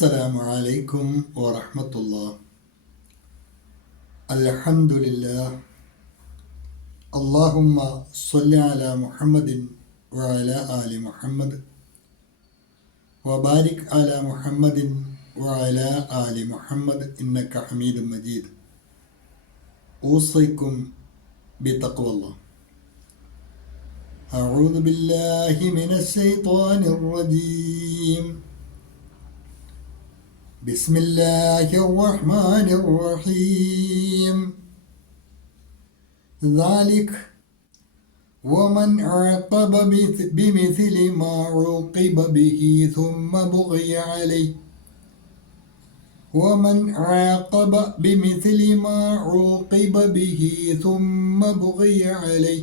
السلام عليكم ورحمة الله. الحمد لله. اللهم صل على محمد وعلى آل محمد وبارك على محمد وعلى آل محمد إنك حميد مجيد. أوصيكم بتقوى الله. أعوذ بالله من الشيطان الرجيم. بسم الله الرحمن الرحيم. ذلك ومن عاقب بمثل ما عوقب به ثم بغي عليه ومن عاقب بمثل ما عوقب به ثم بغي عليه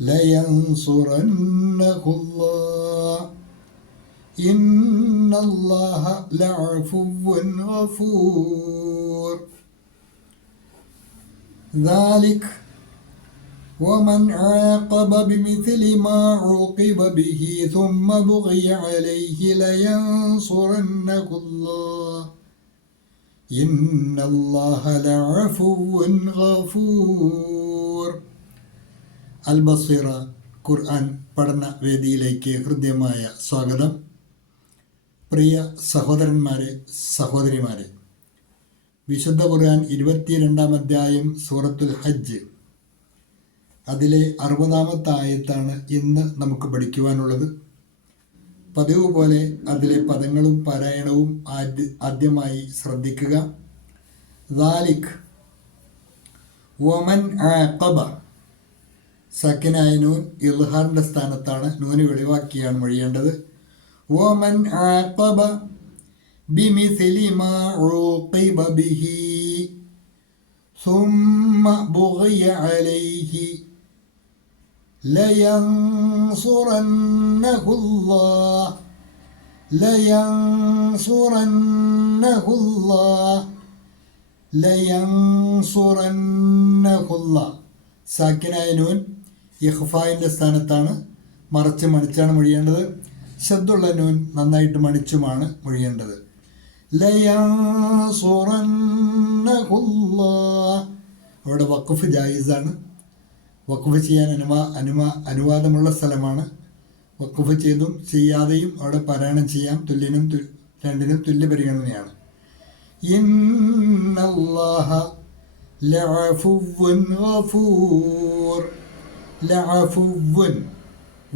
لينصرنه الله إن الله لعفو غفور. ذلك ومن عاقب بمثل ما عوقب به ثم بغي عليه لينصرنه الله إن الله لعفو غفور. അൽബസീറ ഖുർആൻ പഠന വേദിയിലേക്ക് ഹൃദ്യമായ സ്വാഗതം. പ്രിയ സഹോദരന്മാരെ, സഹോദരിമാരെ, വിശുദ്ധ ഖുർആൻ 22-ാം അധ്യായം സൂറത്തുൽ ഹജ്ജ്, അതിലെ 60-ാമത്തെ ആയത്താണ് ഇന്ന് നമുക്ക് പഠിക്കുവാനുള്ളത്. പതിവ് പോലെ അതിലെ പദങ്ങളും പാരായണവും ആദ്യമായി ശ്രദ്ധിക്കുക. ദാലിക് വമൻ ആഖബ, സക്കിനായ നൂൻ ഇൽഹാറിൻ്റെ സ്ഥാനത്താണ്, നൂന് വെളിവാക്കിയാണ് മൊഴിയേണ്ടത്. ومن عاقب بمثل ما عوقب به ثم بغي عليه لينصرنه الله لينصرنه الله لينصرنه الله. സാക്കിനായ നൂൻ ഇഖ്ഫായിൻ്റെ സ്ഥാനത്താണ്, മറിച്ച് മണിച്ചാണ് മൊഴിയേണ്ടത്. ശബ്ദമുള്ള നൂൻ നന്നായിട്ട് മണിച്ചുമാണ് മൊഴിയേണ്ടത്. അവിടെ വഖഫ് ജായിസാണ്. വഖഫ് ചെയ്യാൻ അനുവാദമുള്ള സ്ഥലമാണ്. വഖഫ് ചെയ്തും ചെയ്യാതെയും അവിടെ പാരായണം ചെയ്യാം. രണ്ടിനും തുല്യ പരിഗണനയാണ്. ഇന്നല്ലാഹ ലഅഫുവ്വുൻ ഗഫൂർ. ലഅഫുവ്വുൻ,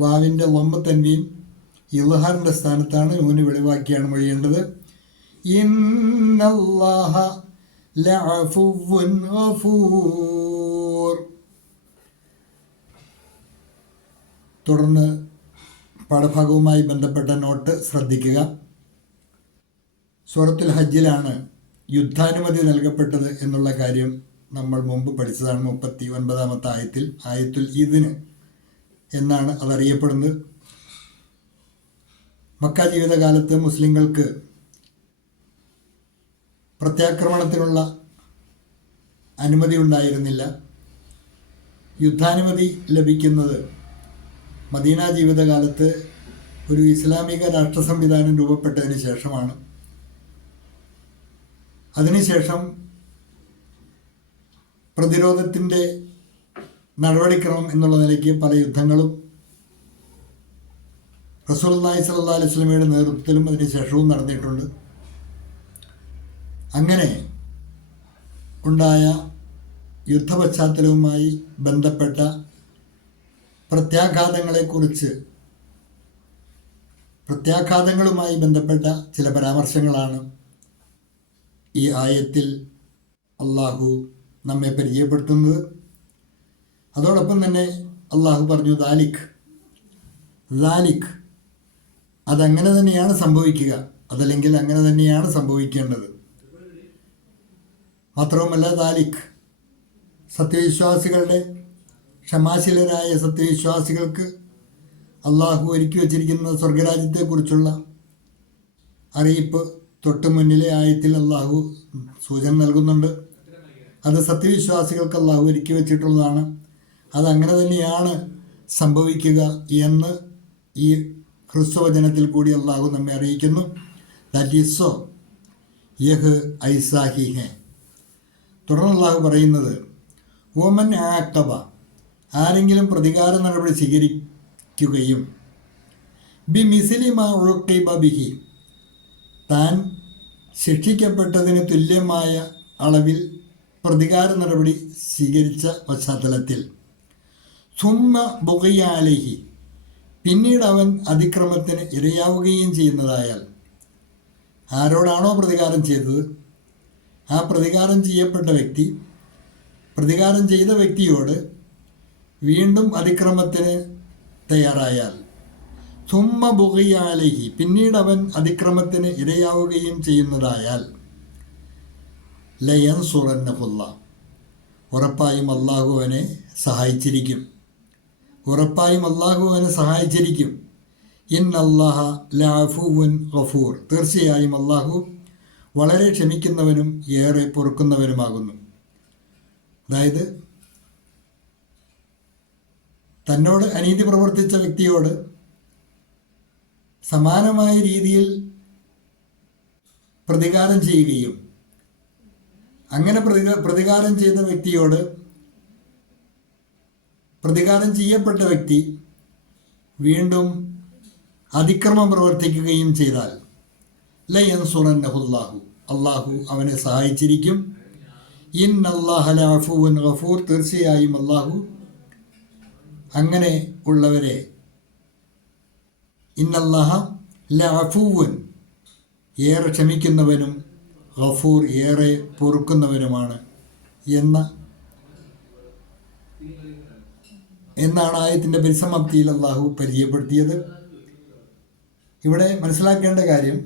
വാവിൻ്റെ ലംബ തൻവീൻ ഇൽഹാറിൻ്റെ സ്ഥാനത്താണ്, നൂന് വെളിവാക്കിയാണ് മൊഴിയേണ്ടത്. ഇന്നല്ലാഹ ലഅഫുവ്വുൻ ഗഫൂർ. തുടർന്ന് പാഠഭാഗവുമായി ബന്ധപ്പെട്ട നോട്ട് ശ്രദ്ധിക്കുക. സൂറത്തുൽ ഹജ്ജിലാണ് യുദ്ധാനുമതി നൽകപ്പെട്ടത് എന്നുള്ള കാര്യം നമ്മൾ മുമ്പ് പഠിച്ചതാണ്. 39-ാമത്തെ ആയത്തിൽ ആയത്തുൽ ഈദിന് എന്നാണ് അതറിയപ്പെടുന്നത്. മക്ക ജീവിതകാലത്ത് മുസ്ലിങ്ങൾക്ക് പ്രത്യാക്രമണത്തിനുള്ള അനുമതി ഉണ്ടായിരുന്നില്ല. യുദ്ധാനുമതി ലഭിക്കുന്നത് മദീന ജീവിതകാലത്ത് ഒരു ഇസ്ലാമിക രാഷ്ട്ര സംവിധാനം രൂപപ്പെട്ടതിന് ശേഷമാണ്. അതിനുശേഷം പ്രതിരോധത്തിൻ്റെ നടപടിക്രമം എന്നുള്ള നിലയ്ക്ക് പല യുദ്ധങ്ങളും റസൂലുള്ളാഹി സ്വല്ലല്ലാഹു അലൈഹി വസല്ലമയുടെ നേതൃത്വത്തിലും അതിനുശേഷവും നടന്നിട്ടുണ്ട്. അങ്ങനെ ഉണ്ടായ യുദ്ധപശ്ചാത്തലവുമായി ബന്ധപ്പെട്ട പ്രത്യാഘാതങ്ങളുമായി ബന്ധപ്പെട്ട ചില പരാമർശങ്ങളാണ് ഈ ആയത്തിൽ അള്ളാഹു നമ്മെ പരിചയപ്പെടുത്തുന്നത്. അതോടൊപ്പം തന്നെ അള്ളാഹു പറഞ്ഞു ദാലിക്, അതങ്ങനെ തന്നെയാണ് സംഭവിക്കുക, അതല്ലെങ്കിൽ അങ്ങനെ തന്നെയാണ് സംഭവിക്കേണ്ടത്. മാത്രവുമല്ല, ദാലിക് സത്യവിശ്വാസികളുടെ, ക്ഷമാശീലരായ സത്യവിശ്വാസികൾക്ക് അള്ളാഹു ഒരുക്കി വച്ചിരിക്കുന്ന സ്വർഗരാജ്യത്തെക്കുറിച്ചുള്ള അറിയിപ്പ് തൊട്ട് മുന്നിലെ ആയത്തിൽ അള്ളാഹു സൂചന നൽകുന്നുണ്ട്. അത് സത്യവിശ്വാസികൾക്ക് അള്ളാഹു ഒരുക്കി വച്ചിട്ടുള്ളതാണ്. അതങ്ങനെ തന്നെയാണ് സംഭവിക്കുക എന്ന് ഈ ക്രിസ്തുവചനത്തിൽ കൂടി അള്ളാഹു നമ്മെ അറിയിക്കുന്നു. ദാറ്റ് ഈസ് സോ യഹ് ഐസാഹി ഹെ. തുടർന്ന് അല്ലാഹു പറയുന്നത്, ഓമൻ ആക്കബ, ആരെങ്കിലും പ്രതികാര നടപടി സ്വീകരിക്കുകയും ബി മിസിലിമ ഉഴുക്കിബ ബിഹി, താൻ ശിക്ഷിക്കപ്പെട്ടതിന് തുല്യമായ അളവിൽ പ്രതികാര നടപടി സ്വീകരിച്ച പശ്ചാത്തലത്തിൽ സുമ്മ ബുഗിയാലഹി, പിന്നീട് അവൻ അതിക്രമത്തിന് ഇരയാവുകയും ചെയ്യുന്നതായാൽ, ആരോടാണോ പ്രതികാരം ചെയ്തത് ആ പ്രതികാരം ചെയ്യപ്പെട്ട വ്യക്തി പ്രതികാരം ചെയ്ത വ്യക്തിയോട് വീണ്ടും അതിക്രമത്തിന് തയ്യാറായാൽ, സുമ്മ ബുഗിയാലഹി, പിന്നീട് അവൻ അതിക്രമത്തിന് ഇരയാവുകയും ചെയ്യുന്നതായാൽ, ലയൻസുറന്നഹുല്ല, ഉറപ്പായും അള്ളാഹു അവനെ സഹായിച്ചിരിക്കും. ഉറപ്പായും അള്ളാഹു അവനെ സഹായിച്ചിരിക്കും. ഇന്നല്ലാഹ ലഅഫുവുൻ ഗഫൂർ, തീർച്ചയായും അള്ളാഹു വളരെ ക്ഷമിക്കുന്നവനും ഏറെ പൊറുക്കുന്നവനുമാകുന്നു. അതായത് തന്നോട് അനീതി പ്രവർത്തിച്ച വ്യക്തിയോട് സമാനമായ രീതിയിൽ പ്രതികാരം ചെയ്യുകയും അങ്ങനെ പ്രതികാരം ചെയ്ത വ്യക്തിയോട് പ്രതികാരം ചെയ്യപ്പെട്ട വ്യക്തി വീണ്ടും അതിക്രമം പ്രവർത്തിക്കുകയും ചെയ്താൽ ലയൻസുറന്നഹുല്ലാഹു, അള്ളാഹു അവനെ സഹായിച്ചിരിക്കും. ഇന്നല്ലാഹ ലഅഫുവുൻ ഗഫൂർ, തീർച്ചയായും അള്ളാഹു അങ്ങനെ ഉള്ളവരെ, ഇന്നല്ലാഹ ലഅഫുവുൻ, ഏറെ ക്ഷമിക്കുന്നവനും, ഗഫൂർ, ഏറെ പൊറുക്കുന്നവനുമാണ് എന്നാണ് ആയത്തിൻ്റെ പരിസമാപ്തിയിൽ അള്ളാഹു പരിചയപ്പെടുത്തിയത്. ഇവിടെ മനസ്സിലാക്കേണ്ട കാര്യം,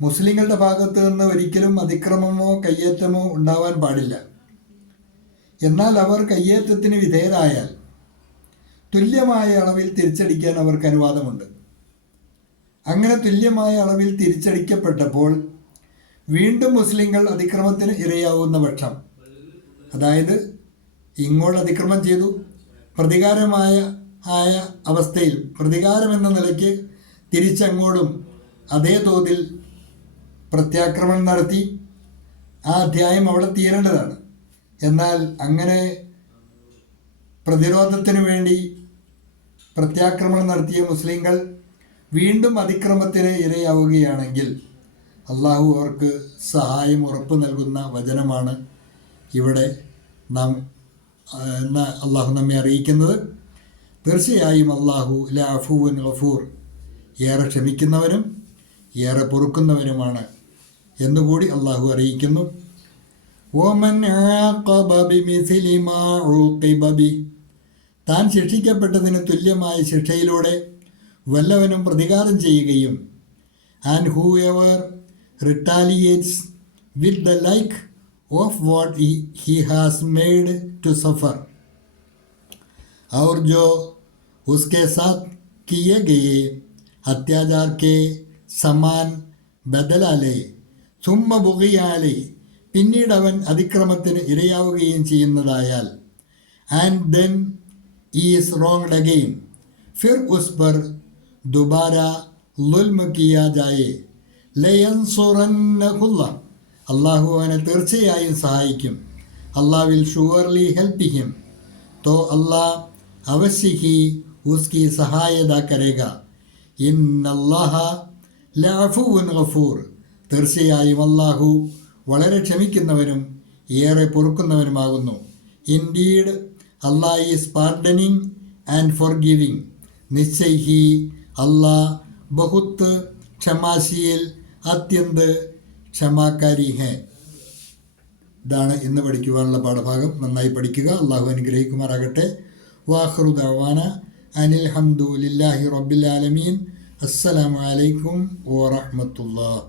മുസ്ലിങ്ങളുടെ ഭാഗത്ത് നിന്ന് ഒരിക്കലും അതിക്രമമോ കയ്യേറ്റമോ ഉണ്ടാവാൻ പാടില്ല. എന്നാൽ അവർ കയ്യേറ്റത്തിന് വിധേയരായാൽ തുല്യമായ അളവിൽ തിരിച്ചടിക്കാൻ അവർക്ക് അനുവാദമുണ്ട്. അങ്ങനെ തുല്യമായ അളവിൽ തിരിച്ചടിക്കപ്പെട്ടപ്പോൾ വീണ്ടും മുസ്ലിങ്ങൾ അതിക്രമത്തിന് ഇരയാവുന്ന പക്ഷം, അതായത് ഇങ്ങോട്ട് അതിക്രമം ചെയ്തു, പ്രതികാരമായ അവസ്ഥയിൽ പ്രതികാരമെന്ന നിലയ്ക്ക് തിരിച്ചങ്ങോട്ടും അതേ തോതിൽ പ്രത്യാക്രമണം നടത്തി, ആ അധ്യായം അവിടെ തീരേണ്ടതാണ്. എന്നാൽ അങ്ങനെ പ്രതിരോധത്തിനു വേണ്ടി പ്രത്യാക്രമണം നടത്തിയ മുസ്ലിങ്ങൾ വീണ്ടും അതിക്രമത്തിന് ഇരയാവുകയാണെങ്കിൽ അള്ളാഹു അവർക്ക് സഹായം ഉറപ്പു നൽകുന്ന വചനമാണ് ഇവിടെ അള്ളാഹു നമ്മെ അറിയിക്കുന്നത്. തീർച്ചയായും അള്ളാഹു ലഅഫുവുൻ ഗഫൂർ, ഏറെ ക്ഷമിക്കുന്നവനും ഏറെ പൊറുക്കുന്നവനുമാണ് എന്നുകൂടി അള്ളാഹു അറിയിക്കുന്നു. ഓമൻ ആഖബ ബിമിസ്ലി മാ ഉഖിബ ബി, താൻ ശിക്ഷിക്കപ്പെട്ടതിന് തുല്യമായ ശിക്ഷയിലൂടെ വല്ലവനും പ്രതികാരം ചെയ്യുകയും, and whoever retaliates with the like of what he has made to suffer, और जो उसके साथ किए गए अत्याचार के समान बदला ले, സുമ്മ ബുഗിയാലെ, പിന്നീട് അവൻ അതിക്രമത്തിന് ഇരയാവുകയും ചെയ്യുന്നതായാൽ, ആൻഡ് ദെൻ ഈസ് റോങ്ഡ് അഗെയിൻ, ഫിർ ഉസ് पर दोबारा ളുൽമ किया जाए, ലയൻസുറന്നഹുല്ലാഹ്, അള്ളാഹു അവനെ തീർച്ചയായും സഹായിക്കും. അള്ളാഹ് വിൽ ഷുവർലി ഹെൽപ്പ് ഹിം, तो अल्लाह अवश्य ही उसकी सहायता करेगा. इन्नल्लाह लअफुവുൻ ഗഫൂർ, തീർച്ചയായും അള്ളാഹു വളരെ ക്ഷമിക്കുന്നവനും ഏറെ പൊറുക്കുന്നവനുമാകുന്നു. Indeed Allah is pardoning and forgiving, നിശ്ചയ് ഹി അള്ളാഹ് ബഹുത്ത് ക്ഷമാശീൽ, അത്യന്ത് ക്ഷമാക്കാരി ഹെ. ഇതാണ് ഇന്ന് പഠിക്കുവാനുള്ള പാഠഭാഗം. നന്നായി പഠിക്കുക. അള്ളാഹു അനുഗ്രഹിക്കുമാറാകട്ടെ. വാഖിറു ദഅവാന അനിൽ ഹംദുലില്ലാഹി റബ്ബിൽ ആലമീൻ. അസ്സലാമു അലൈക്കും വറഹ്മത്തുള്ളാഹി.